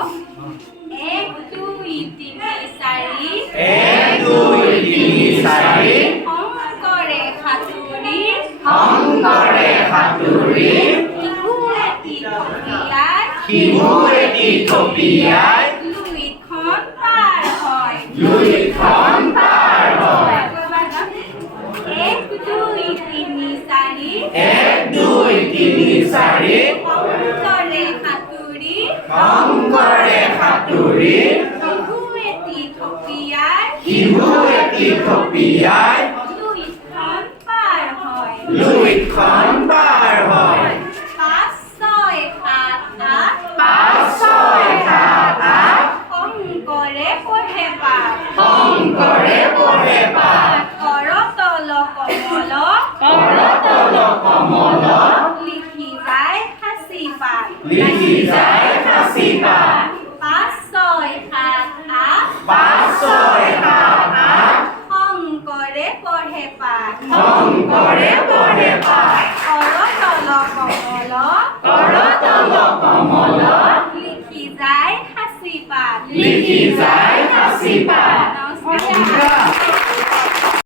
এক দুই তিনি চাৰি এক দুই তিনি চাৰি শংকৰে সাঁতুৰি শিশু এটি থপিয়াই লুইতখন পাৰ হয় এক দুই তিনি চাৰি এক দুই তিনি চাৰি শংকৰে সাঁতুৰি শিশু এটি থপিয়াই লুইতখন পাৰ হয় পাঁচ ছয় সাত আঠ শংকৰে পঢ়ে পাঠ কৰতল কমল লিখি যায় সাঁচি পাত পাঁচ ছয় সাত আঠ শংকৰে পঢ়ে পাঠ কৰতল কমল লিখি যায় সাঁচি পাত নমস্কাৰ।